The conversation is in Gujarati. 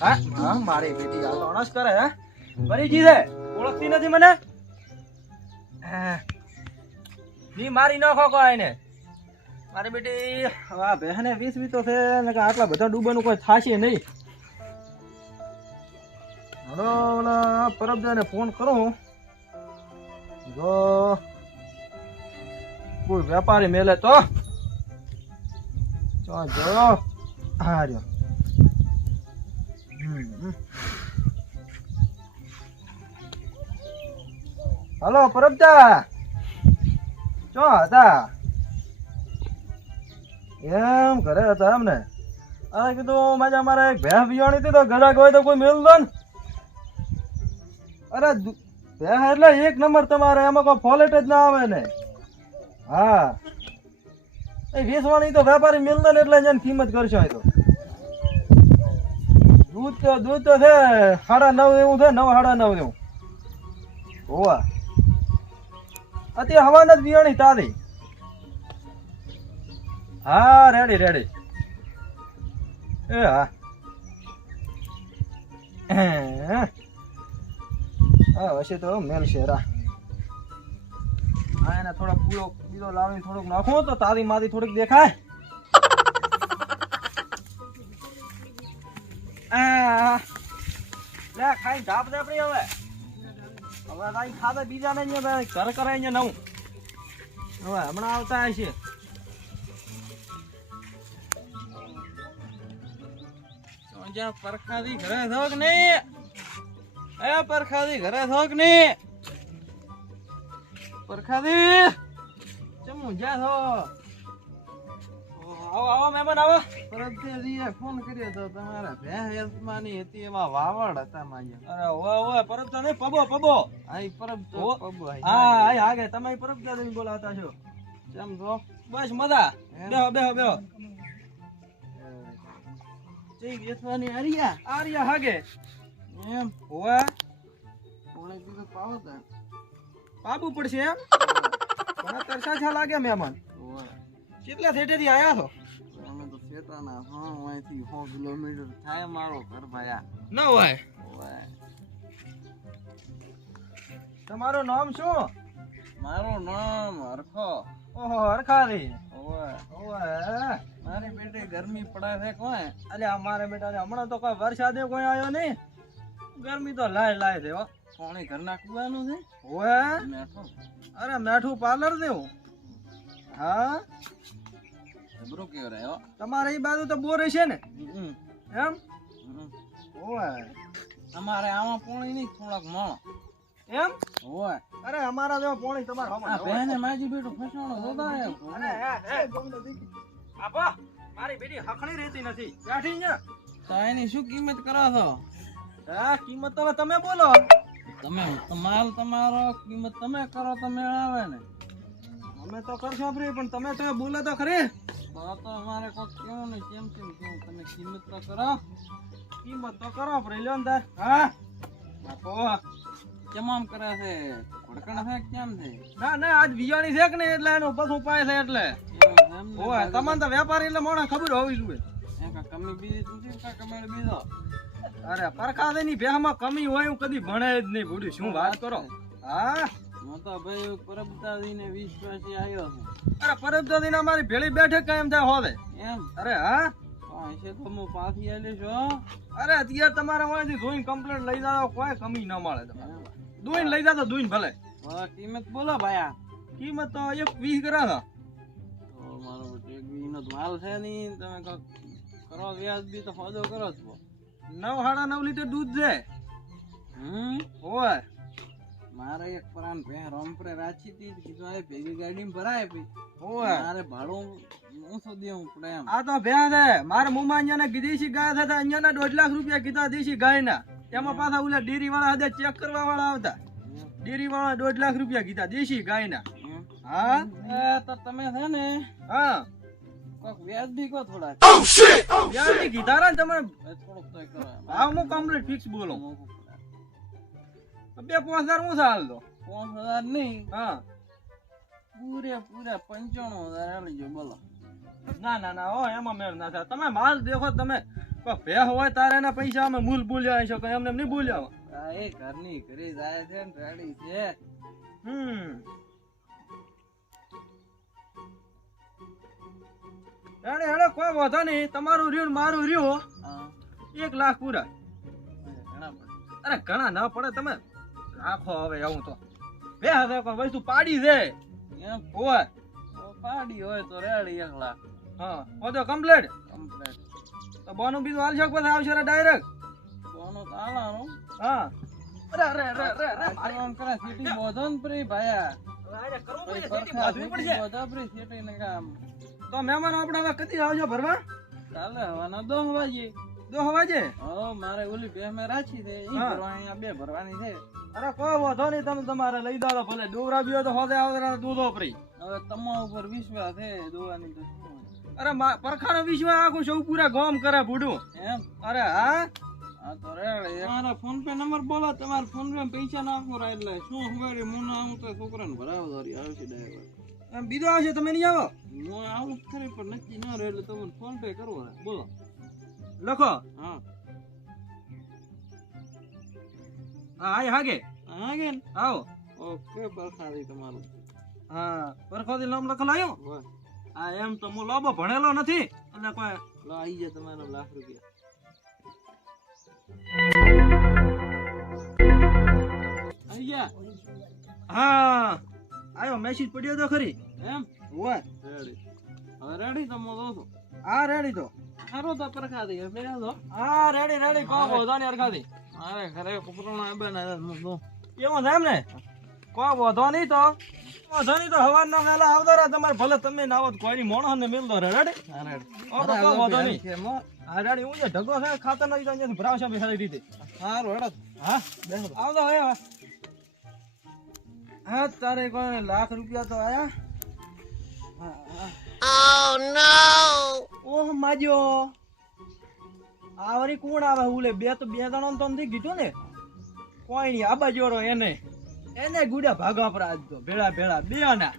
હા? મારી બેટી આ તો કરે, હે? પરિચિત છે. ઓળખતી નથી મને? ની મારી નાખો કોઈ ને. મારી બેટી આ બહેને વીસ વીતો છે, ને કે આટલા બધા ડૂબાનું કોઈ થાશે નહીં. હલો, ઓલા પરબજાને ફોન કરું જો, કોઈ વેપારી મેલે તો. જો હા રહ્યો. હલો, પરબજા. ચો હતા? એમ ઘરે હતા એમ ને અરે કીધું, માજા, મારે એક ભેંસ વિયાણી હતી તો ઘરાક હોય તો કોઈ મેલ દો ને. અરે ભેંસ એટલે એક નંબર તમારે, એમાં કોઈ ફોલેટ જ ના આવે ને. હા. એ વેચવાની તો વેપારી મેલદો ને એટલે જ કિંમત કરશો તો. દૂધ તો દૂધ તો છે, સાડા નવ એવું છે, નવ સાડા નવ એવું. હોવા. અત્યારે હવાના જ વિયાણી તારી હા રેડી રેડી એ હા. હા હશે તો મેલ શેરા હા એને થોડોક પૂરો બીજો લાવીને થોડુંક નાખો તો તારી મારી થોડીક દેખાય. લે ખાઈ ધાપ પડી હવે. હવે તારી ખાધે બીજા ને ઘર કરાય ને નવું. હવે હમણાં આવતા હશે. પરખાદી ઘરે છો કે નહીં. એ પરખાદી ઘરે છો કે નહીં. પરખાદી, ચમુ જા છો? આવો આવો મહેમાન આવો. પરબતેજીએ ફોન કર્યો તો તમારા ભેંસ વેચવાની હતી એમાં વાવડ હતા માજા અરે ઓય ઓય પરબ નહીં પબો પબો. આઈ પરબ પબો આઈ. હા આય આગે તમે પરબ તો બોલાવતા છો. કેમ છો? બસ મજા? બેહો બેહો બેહો. હરિયા આર્યા? હાગે. એમ? ઓય પાવો તા પાબુ પડશે એમ? ઘણા તરસા લાગે મહેમાન. કેટલા થેટેથી આયા છો? તો હા અહીંથી સો કિલોમીટર થાય મારો ઘર ભાયા. ના હોય. તમારું નામ શું? મારું નામ હરખો. ઓહો હરખારી ઓવે. મારી બેટી ગરમી પડે છે કોણ અલે અમારે બેટા હમણાં તો કોઈ વરસાદે કોઈ આવ્યો નહીં. ગરમી તો લાય લાય દેવો કોણે ઘરના કુવાનું છે? ઓય મેઠો. અરે મેઠું પાર્લર દેવું? હા? જબરો કેવો રહ્યો? તમારે એ બાજુ તો બોર છે ને. એમ? ઓય. અમારે આમાં પોણી નહીં થોડાક મણ. એમ? ઓય. અરે અમારા જેવા પોણી તમારે હમણાં બેને માજી બેટો ફસાણો જોતા અરે હે, હે. આપો મારી બેટી હખણી રહેતી નથી. બેઠી ને તો એની શું કિંમત કરો છો? હા કિંમત તો હવે તમે બોલો. તમે માલ તમારો કિંમત તમે કરો તમે આવે ને. અમે તો કરશો ફ્રી પણ તમે તો બોલો તો ખરી. તો તો અમારે કોક કેવું ને કેમ કેમ કેવું? તમે કિંમત તો કરો. કિંમત તો કરો ને તાર હા? આપો કેમ આમ કરે છે? ભડકણ છે કેમ છે? ના ના આજ વિયાણી છે કે નહીં? એટલે એનો બસ ઉપાય છે એટલે? ઓય તમને તો વેપારી એટલે મોણા ખબર હોવી જોઈએ. કમી બીજી નથી કાંઈ કમેળ બીજો? અરે પરખાદે ની ભેહમાં કમી હોય એવું કદી ભણે જ નહીં ભૂડી શું વાત કરો? હા? હું તો ભાઈ પરબતાદીને પાસે આવ્યો છું. અરે પરબતો દિન અમારી ભેળી બેઠક કાયમ થાય હોવે. એમ? અરે હા? તો હું પાછી આલી છો અરે અત્યારે તમારે વાંચી ધોઈને કમ્પ્લેટ લઈ જાઓ કોઈ કમી ન મળે તમારે. દોઈને લઈ જાતો દોઈને ભલે. કિંમત બોલો ભાયા કિંમત તો એક વીસ કરા તો મારો એક તો માલ છે નહીં તમે કરો વ્યાજ બી તો ફાયદો કરો છો. નવ સાડા નવ લીટર દૂધ છે. હમ? ઓય મારે એક પરાન ભે રોમપરે રાચી હતી કીધું આ ભેગી ગાડી ભરાય પી ઓય મારે ભાડું ઊંચો દેવું પડે આ તો ભેં છે. મારે મુમા અહીંયા વિદેશી ગાય થતા અહીંયા દોઢ લાખ રૂપિયા કીધા દીશી ગાય ના એમાં પાછા ઓલા ડેરી વાળા હતા ચેક કરવા વાળા આવતા. ડેરી વાળા દોઢ લાખ રૂપિયા કીધા દેશી ગાયના. ના હા? તો તમે છે ને હા. વ્યાજ બી કો થોડા. વ્યાજની કીધા ને તમે થોડુંક તો કરો. ભાવ હું કમ્પ્લીટ ફિક્સ બોલો. બે પાંચ હજાર હું હાલ દો પાંચ હજાર નહીં. હા. પૂરે પૂરા પંચાણું હજાર આલી જો બોલો. ના ના ના હો એમાં મેળ ના થાય. તમે માલ દેખો તમે ભે હોય તારે એના પૈસા અમે મૂલ બોલ્યા છો કઈ અમને નહીં બોલ્યા એ ઘરની ઘરે જાય છે ને રેડી છે. હમ. હેડે હેડે કોઈ વાંધો નહીં. તમારું રહ્યું મારું રહ્યું હા. એક લાખ પૂરા. ઘણા પડે. અરે ઘણા ના પડે તમે. રાખો હવે આવું તો. બે હવે પણ વસ્તુ પાડી છે. એમ હોય. પાડી હોય તો રેડી એક લાખ હા હોતો કમ્પ્લીટ કમ્પ્લેટ તો બોનું બીજું હાલ છે પછી આવશે ડાયરેક્ટ બોનું તો હાલાનું. હા. અરે અરે અરે અરે અરે આ તો કરે સીટી બોધો પ્રી ભાયા. અરે કરવું પડશે, સીટી બાંધવી પડશે. બોધો પ્રી સીટી ને કામ. તો મહેમાન આપણે કદી આવજો ભરવા? ચાલે હવાના દો વાગે. દો હવાજે હો મારે ઓલી બે મેં રાખી છે. ઈ ભરવાની આ બે ભરવાની છે. અરે કોઈ વાંધો નહીં તમે તમારે લઈ દાદો ભલે ડોરા બીઓ તો હોદે આવતા દૂધ ઓપરી હવે તમા ઉપર વિશ્વાસ છે દોવાની તો અરે પરખાનો વિશ્વાસ આખું સૌ પૂરા ગોમ કરે ભૂડું. એમ? અરે હા? તો રેડી તમારા ફોન પે નંબર બોલો તમારા ફોન પે પૈસા નાખો રા એટલે. શું ખબર હું ના આવું તો છોકરાને ભરાવો દોરી આવશે ડાયરેક્ટ એમ બીજો આવશે તમે નહીં આવો? હું આવું ખરી પણ નક્કી ન રહે એટલે તમને ફોન પે કરવો બોલો. લખો. હા. હા હાય હાગે. હા ને? આવો. ઓકે બરખાદી તમારું. હા બરખાદી નામ લખેલ આવ્યો આ એમ તો હું લોબો ભણેલો નથી અને કોઈ લો આવી જાય તમારો લાખ રૂપિયા. આવી ગયા? હા આવ્યો મેસેજ પડ્યો તો ખરી. એમ? હોય રેડી. હવે રેડી તમે છું. હા રેડી તો. હવે દો હા રેડી રેડી કોણ વધો ને અરખાથી મારે ઘરે કપડાં આબે ને હું એવો છે એમ ને કો વધો નહીં તો. વધો નહીં તો હવારના વહેલા આવતા રહ્યા તમારે ભલે તમે ના આવો તો કોઈની મોણો ને મિલતો રે રેડી હા રેડી ઓ તો કોઈ વધો નહીં. હા. રેડી હું જે ઢગો છે ખાતર નથી જાય અહીંયાથી ભરાવશે બે સારી રીતે. હારો હેડો. હા? આવતો હવે. હા તારે કોઈ લાખ રૂપિયા તો આયા? ઓહ માજો આવરી કોણ આવે ઉલે? બે તો બે જણો તો નથી કીધું ને? કોઈ નહીં આબા જોરો એને. એને ગુડા ભાગવા પર આજ તો. ભેળા ભેળા, બે ના